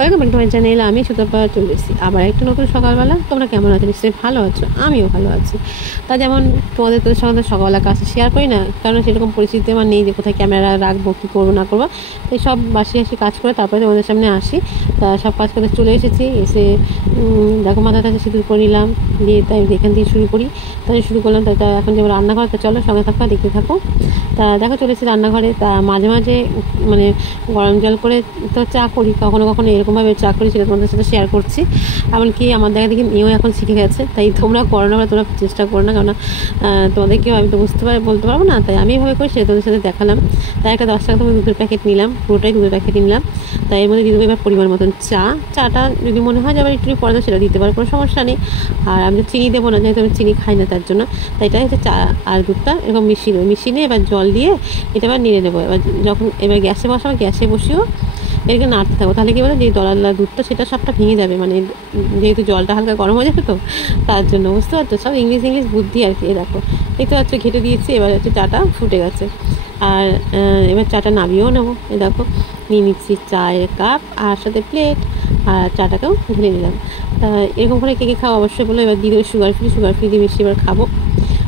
Welcome back to my channel. আমি সুতপা চলে এসেছি আবার একটা নতুন সকালবেলা। তোমরা কেমন আছো? নিশ্চয়ই ভালো আছো, আমিও ভালো আছি। তা যেমন তোদের সঙ্গে সকালবেলা কাজ শেয়ার করি না, কারণ সেরকম পরিস্থিতি আমার নেই যে কোথায় ক্যামেরা রাখবো, কী করবো না করবো। তো সব বাসি কাজ করে তারপরে তোমাদের সামনে আসি। তা সব কাজ করতে চলে এসেছি। এসে দেখো মাথাটা সিঁদুর করে নিলাম, দিয়ে তাই এখান থেকে শুরু করি। তাই শুরু করলাম। তা এখন যেমন রান্নাঘর, তা চলো সঙ্গে থাকো, দেখতে থাকো। তা দেখো চলে এসেছি রান্নাঘরে। তা মাঝে মাঝে মানে গরম জল করে তো চা করি, কখনো কখনো এরকমভাবে চা করি, সেটা তোমাদের সাথে শেয়ার করছি। এমনকি আমার দেখা দেখি মেয়েও এখন শিখে গেছে। তাই তোমরা করো না, তোমরা চেষ্টা করো না, কারণ তোমাদেরকেও আমি তো বলতে পারবো না। তাই আমি এভাবে করে সেটা তোমাদের সাথে দেখালাম। তাই একটা 10 টাকা তোমার দুধের প্যাকেট নিলাম, পুরোটাই দুধের প্যাকেট নিলাম। তাই এর মধ্যে দিয়ে দেবো এবার পরিমাণ মতন চাটা যদি মনে হয় যে আবার একটু পরে সেটা দিতে পারো, কোনো সমস্যা নেই। আর আমি তো চিনি দেবো না, যেহেতু আমি চিনি খাই না, তার জন্য। তাই এটা হচ্ছে চা আর দুধটা এরকম মিশিয়ে এবার জল দিয়ে এটা আবার নেড়ে নেবো। এবার গ্যাসে বসাবো, গ্যাসে বসিয়েও এটাকে নাড়তে থাকবো। তাহলে কী বলো, যে দলালা দুধটা সেটা সবটা ভেঙে যাবে, মানে যেহেতু জলটা হালকা গরম হয়ে যাবে, তো তার জন্য বুঝতে পারছো, সব ইংলিশ বুদ্ধি আর কি। দেখো দেখতে পাচ্ছ ঘেটে দিয়েছি, এবার হচ্ছে চাটা ফুটে গেছে। আর এবার চাটা নামিয়েও নেবো। দেখো নিয়ে নিচ্ছি চায়ের কাপ আর সাথে প্লেট, আর চাটাকেও ঢেলে নিলাম। তা এরকম করে কে খাও অবশ্যই বলো। এবার দিয়ে সুগার ফ্রি দিয়ে মিশিয়ে এবার খাবো,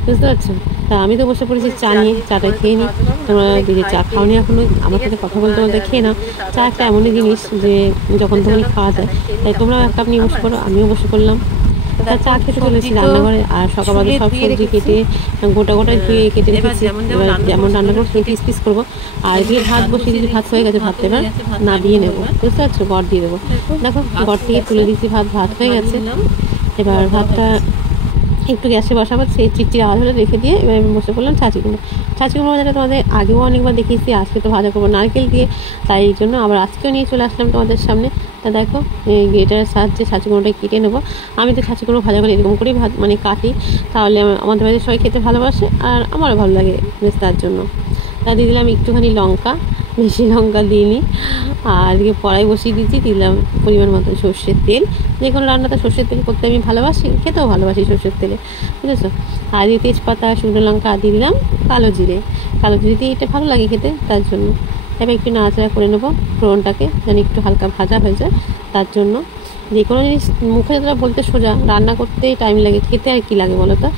বুঝতে পারছো। তা আমি তো বসে পড়েছি চা নিয়ে, চাটা খেয়ে নিই। তোমরা যদি চা খাওনি এখনো, আমার সাথে কথা বলতে বলতে খেয়ে নাও। চা একটা এমনই জিনিস যে যখন তখনই খাওয়া যায়। তাই তোমরাও এক কাপ নিয়ে বসে পড়ো, আমিও বসে পড়লাম। তা চা খেতে চলেছি রান্নাঘরে। আর সকালবেলা সব সবজি কেটে গোটা ধুয়ে কেটে রেখেছি। এবার যেমন রান্না করবো পিস করবো। আর দিয়ে ভাত বসিয়ে দিয়েছি, ভাত হয়ে গেছে, ভাতটা এবার না দিয়ে নেবো, বুঝতে পারছো। গড় দিয়ে দেবো। দেখো গড় থেকে তুলে দিচ্ছি, ভাত হয়ে গেছে। এবার ভাতটা একটু গ্যাসে বসাবো, সেই চিটচির আওয়াজ হলে রেখে দিয়ে এবার বসে পড়লাম ছাঁচি কুমড়ো ভাজাটা তোমাদের আগেও অনেকবার দেখিয়েছি। আজকে তো ভাজা করবো নারকেল দিয়ে, তাই এই জন্য আবার আজকেও নিয়ে চলে আসলাম তোমাদের সামনে। তা দেখো এই গ্রেটারের সাহায্যে ছাঁচি কুমড়োটা কেটে নেবো। আমি তো ছাঁচি কুমড়ো ভাজা করে এরকম করেই মানে কাটি, তাহলে আমাদের বাড়িতে সবাই খেতে ভালোবাসে আর আমারও ভালো লাগে বেশ, তার জন্য। তা দিয়ে দিলাম একটুখানি লঙ্কা, বেশি লঙ্কা দিইনি। আর এদিকে কড়াই বসিয়ে দিয়েছি, দিলাম পরিমাণ মতো সর্ষের তেল। যে কোনো রান্নাতে সর্ষের তেল করতে আমি ভালোবাসি, খেতেও ভালোবাসি সর্ষের তেলে, বুঝেছো। আর দিয়ে তেজপাতা, শুকনো লঙ্কা দিয়ে দিলাম, কালো জিরে দিয়ে এটা ভালো লাগে খেতে, তার জন্য। এবার একটু নাড়াচাড়া করে নেবো ফোড়নটাকে, যেন একটু হালকা ভাজা হয়ে যায়। তার জন্য যে কোনো জিনিস মুখে যতটা বলতে সোজা, রান্না করতেই টাইম লাগে, খেতে আর কি লাগে বলো তো।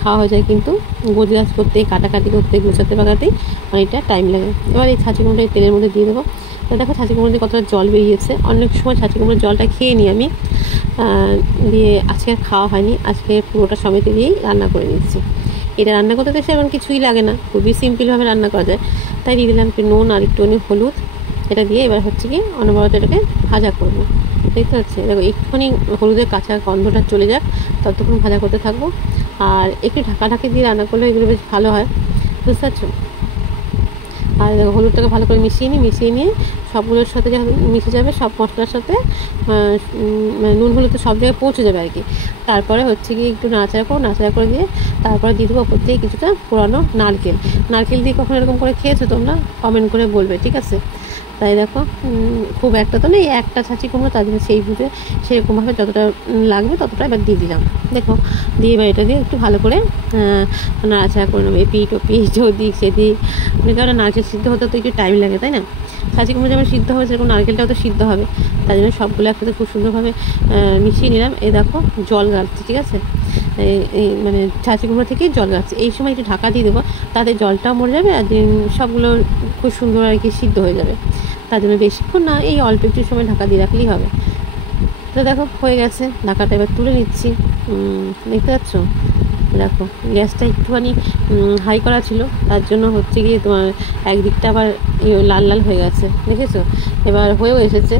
খাওয়া হয়ে যায়, কিন্তু গোজগাছ করতে, কাটাকাটি করতে, গোছাতে পাকাতেই অনেকটা টাইম লাগে। এবার এই ছাঁচি কুমড়োটা তেলের মধ্যে দিয়ে দেবো। তো দেখো ছাঁচি কুমড়ো দিয়ে কতটা জল বেরিয়েছে। অনেক সময় ছাঁচি কুমড়োর জলটা খেয়ে নিই আমি, দিয়ে আজকে আর খাওয়া হয়নি, আজকে পুরোটা সমেত দিয়েই রান্না করে নিচ্ছি। এটা রান্না করতে তো সেরকম কিছুই লাগে না, খুবই সিম্পলভাবে রান্না করা যায়। তাই দিয়ে দিলাম একটু নুন আর একটুখানি হলুদ। এটা দিয়ে এবার হচ্ছে কি অনবরত এটাকে ভাজা করবো, দেখতে হচ্ছে। দেখো একটুখানি হলুদের কাঁচা গন্ধটা চলে যাক, ততক্ষণ ভাজা করতে থাকবো। আর একটু ঢাকাঢাকি দিয়ে রান্না করলে এগুলো বেশ ভালো হয়, বুঝতে পারছো। আর দেখো হলুদটাকে ভালো করে মিশিয়ে নিয়ে সবগুলোর সাথে যখন মিশে যাবে, সব মশলার সাথে নুন হলুদ তো সব জায়গায় পৌঁছে যাবে আর কি। তারপরে হচ্ছে কি একটু নাড়াচাড়া করে দিয়ে তারপরে দিয়ে দেবো ওপর থেকে কিছুটা পোড়ানো নারকেল দিয়ে কখনো এরকম করে খেয়েছো তোমরা? কমেন্ট করে বলবে, ঠিক আছে। তাই দেখো খুব একটা তো নেই, একটা ছাঁচি কুমড়ো, তার জন্য সেই বুঝে সেরকমভাবে যতটা লাগবে ততটা এবার দিয়ে দিলাম। দেখো দিয়ে এবার এটা দিয়ে একটু ভালো করে নাড়াচাড়া করে নেবো, এপিঠ ওপিঠ ওদিক সেদিক। কারণ নারকেল সিদ্ধ হতে তো একটু টাইম লাগে, তাই না। ছাঁচি কুমড়ো যেমন সিদ্ধ হবে, সেরকম নারকেলটাও তো সিদ্ধ হবে। তাই জন্য সবগুলো একসাথে খুব সুন্দরভাবে মিশিয়ে নিলাম। এই দেখো জল গাড়ছে, ঠিক আছে। এই মানে ছাঁচি কুমড়ো থেকেই জল গাড়ছে। এই সময় একটু ঢাকা দিয়ে দেবো, তাতে জলটাও মরে যাবে আর সবগুলো খুব সুন্দর আর কি সিদ্ধ হয়ে যাবে। তার জন্য বেশিক্ষণ না, এই অল্প একটু সময় ঢাকা দিয়ে রাখলেই হবে। তো দেখো হয়ে গেছে, ঢাকাটা এবার তুলে নিচ্ছি। দেখতে পাচ্ছ, দেখো গ্যাসটা একটুখানি হাই করা ছিল, তার জন্য হচ্ছে গিয়ে তোমার একদিকটা আবার লাল হয়ে গেছে, দেখেছো। এবার হয়েও এসেছে।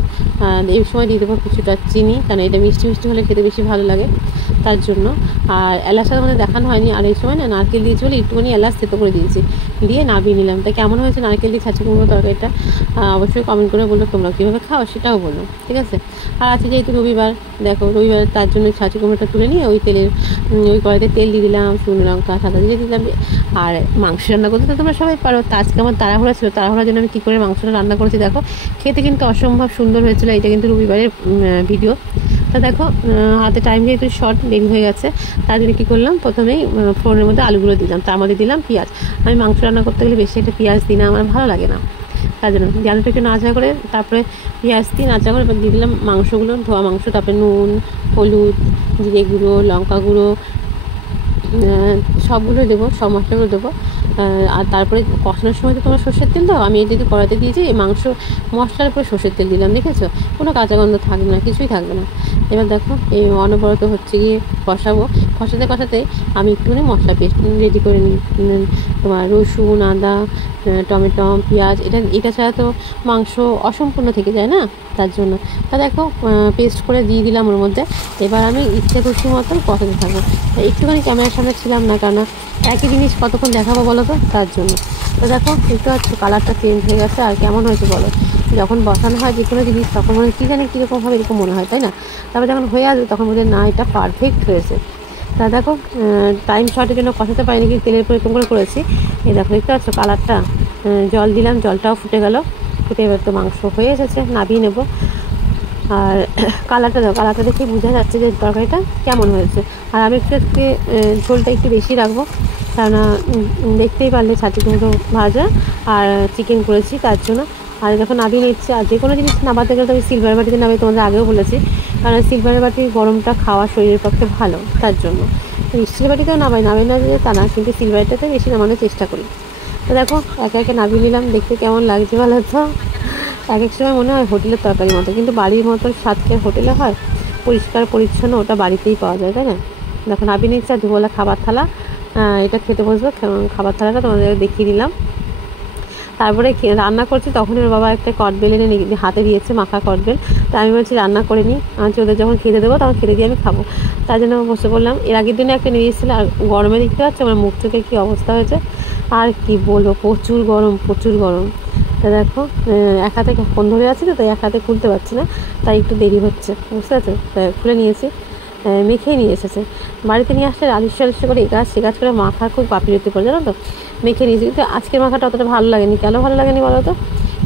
এই সময় দিয়ে দেবো কিছুটা চিনি, কারণ এটা মিষ্টি হলে খেতে বেশি ভালো লাগে, তার জন্য। আর এলাচটা আমাদের দেখানো হয়নি। আর এই সময় না নারকেল দিয়েছি বলে একটুখানি এলাচ থেতো করে দিয়েছি, দিয়ে নামিয়ে নিলাম। তাই কেমন হয়েছে নারকেল দিয়ে ছাঁচি কুমড়ো তরকারিটা অবশ্যই কমেন্ট করে বললো। তোমরা কীভাবে খাও সেটাও বলো, ঠিক আছে। আর আছে যেহেতু রবিবার, দেখো রবিবার, তার জন্য ছাঁচি কুমড়োটা তুলে নিয়ে ওই কড়াইতে তেল দিয়ে দিলাম, শুকনো লঙ্কা সাদা দিয়ে দিলাম। আর মাংস রান্না করতে তো তোমরা সবাই পারো। তা আজকে আমার তাড়াহুড়া ছিল, তাড়াহুড়ার জন্য আমি কী করে মাংসটা রান্না করেছি দেখো। খেতে কিন্তু অসম্ভব সুন্দর হয়েছিল। এটা কিন্তু রবিবারের ভিডিও। তা দেখো হাতে টাইম যেহেতু শর্ট, দেরি হয়ে গেছে, তার জন্য কী করলাম, প্রথমেই ফোড়নের মধ্যে আলুগুলো দিলাম, তার মধ্যে দিলাম পেঁয়াজ। আমি মাংস রান্না করতে গেলে বেশি একটা পেঁয়াজ দিই না, আমার ভালো লাগে না। তার জন্য দিয়ে আলুটা একটু নাড়াচাড়া করে তারপরে পেঁয়াজ দিয়ে নাড়াচাড়া করে দিয়ে দিলাম মাংসগুলো, ধোয়া মাংস, তারপরে নুন, হলুদ, জিরে গুঁড়ো, লঙ্কা গুঁড়ো, সবগুলো দেবো, সব মশলাগুলো দেবো। আর তারপরে কষানোর সময় তো তোমরা সর্ষের তেল দাও, আমি যদি কড়াইতে দিয়েছি এই মাংস মশলার উপরে সর্ষের তেল দিলাম, দেখেছো? কোনো কাঁচা গন্ধ থাকবে না, কিছুই থাকবে না। এবার দেখো এই অনবরত হচ্ছে গিয়ে কষাবো, কষাতে কষাতে আমি একটুখানি মশলা পেস্ট রেডি করে নিই। তোমার রসুন, আদা, টমেটো, পেঁয়াজ, এটা ছাড়া তো মাংস অসম্পূর্ণ থেকে যায় না, তার জন্য। তা দেখো পেস্ট করে দিয়ে দিলাম ওর মধ্যে। এবার আমি ইচ্ছে খুশি মতন কষাতে থাকবো। একটুখানি ক্যামেরার সামনে ছিলাম না, কেননা একই জিনিস কতক্ষণ দেখাবো বলো তো, তার জন্য। তো দেখো দেখতে পাচ্ছ কালারটা চেঞ্জ হয়ে গেছে। আর কেমন হয়েছে বলো? যখন বসানো হয় যে কোনো জিনিস তখন মনে কী জানি কীরকমভাবে এরকম মনে হয়, তাই না? তারপর যখন হয়ে আসবে তখন বলে না এটা পারফেক্ট হয়েছে। তা দেখো টাইম শর্টের জন্য কষাতে পারিনি, কিন্তু তেলের উপর এরকম করে করেছি। এই দেখো দেখতে পাচ্ছ কালারটা, জল দিলাম, জলটাও ফুটে গেল, ফুটে এবার তো মাংস হয়ে এসেছে, নামিয়ে নেবো। আর কালারটা দাও, কালারটা দেখে বোঝা যাচ্ছে যে তরকারিটা কেমন হয়েছে। আর আমি একটু ঝোলটা একটু বেশি রাখবো, কেননা দেখতেই পারলে ছাতি কুমড়ো ভাজা আর চিকেন করেছি, তার জন্য। আর যখন নামিয়ে নিচ্ছে, আর যে কোনো জিনিস নামাতে গেলে তো আমি সিলভার বাটিতে নামিয়ে তোমাদের আগেও বলেছি, কারণ সিলভার বাটির গরমটা খাওয়া শরীরের পক্ষে ভালো, তার জন্য। স্টিল বাটিতেও নামাই না যে তা না, কিন্তু সিলভারটাতে বেশি নামানোর চেষ্টা করি। তো দেখো একে একে নামিয়ে নিলাম, দেখতে কেমন লাগছে ভালো তো। এক এক সময় মনে হয় হোটেলের তরকারির মতো, কিন্তু বাড়ির মতন স্বাদকে হোটেলে হয়, পরিষ্কার পরিচ্ছন্ন ওটা বাড়িতেই পাওয়া যায়, তাই না? দেখো নামিয়ে নিচ্ছে। আর দুবেলা খাবার থালা, এটা খেতে বসবো, খাবার থালাটা তোমাদের দেখিয়ে দিলাম। তারপরে রান্না করছি, তখন ওর বাবা একটা কটবেল এনে হাতে দিয়েছে, মাখা কটবেল। তা আমি বলছি রান্না করে নিই, ওদের যখন খেতে দেবো তখন খেতে দিয়ে আমি খাবো, তার জন্য বসে পড়লাম। এর আগের দিনে একটা নিয়ে এসেছিলো। আর গরমে দেখতে পাচ্ছি আমার মুখ থেকে কী অবস্থা হয়েছে, আর কি বলবো, প্রচুর গরম, প্রচুর গরম। তা দেখো এক হাতে ফোন ধরে আছে তো, তাই এক হাতে খুলতে পারছি না, তাই একটু দেরি হচ্ছে, বুঝতে পারছো? তাই খুলে নিয়েছি, মেখেই নিয়ে এসেছে। বাড়িতে নিয়ে আসলে আলিস্য করে এ গাছ সে গাছ করে মাখা খুব গাফিলতি পড়ে, জানো তো? মেখে নিয়েছি, কিন্তু আজকের মাখাটা অতটা ভালো লাগেনি। কেন ভালো লাগেনি বলো তো?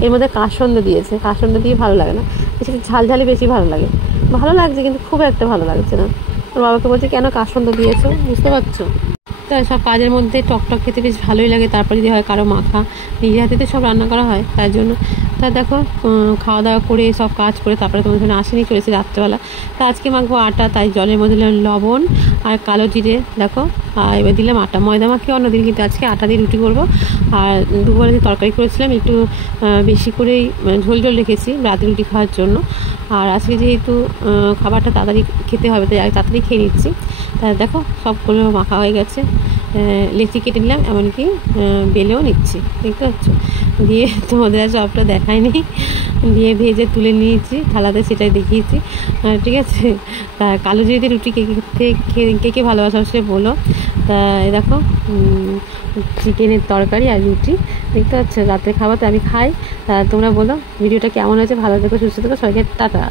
এর মধ্যে কাসন্দ দিয়েছে, কাসন্দ দিয়ে ভালো লাগে না, সেটা ঝালঝালি বেশি ভালো লাগে। ভালো লাগছে কিন্তু খুব একটা ভালো লাগছে না। ওর বাবাকে বলছে কেন কাসন্দ দিয়েছো, বুঝতে পারছো? তো সব কাজের মধ্যে টকটক খেতে বেশ ভালোই লাগে। তারপরে যদি হয় কারো মাখা, নিজের হাতে তো সব রান্না করা হয়, তার জন্য। তা দেখো খাওয়া দাওয়া করে সব কাজ করে তারপরে তোমাদের জন্য আসেনি, চলেছে রাত্রেবেলা। তা আজকে মাখবো আটা, তাই জলের মধ্যে দিলাম লবণ আর কালো জিরে, দেখো। আর এবার দিলাম আটা। ময়দা মাখিয়ে অন্যদিন, কিন্তু আজকে আটা দিয়ে রুটি করবো। আর দুপুরে যে তরকারি করেছিলাম একটু বেশি করেই ঝোল ঝোল রেখেছি রাতে রুটি খাওয়ার জন্য। আর আজকে যেহেতু খাবারটা তাড়াতাড়ি খেতে হবে, তাই তাড়াতাড়ি খেয়ে নিচ্ছি। তা দেখো সবগুলো মাখা হয়ে গেছে, লেচি কেটে নিলাম, এমনকি বেলেও নিচ্ছি, দেখতে পাচ্ছ। দিয়ে তোমাদের আর সবটা দেখায়নি, দিয়ে ভেজে তুলে নিয়েছি থালাতে, সেটাই দেখিয়েছি, ঠিক আছে। তা কালো জিরে রুটি কে কে ভালোবাসা সে বলো। তা দেখো চিকেনের তরকারি আর রুটি, দেখতে পাচ্ছ রাতের খাবার, তো আমি খাই। তা তোমরা বলো ভিডিওটা কেমন হয়েছে, ভালো থেকো, সুস্থ থেকো, সবাইকে টাটা।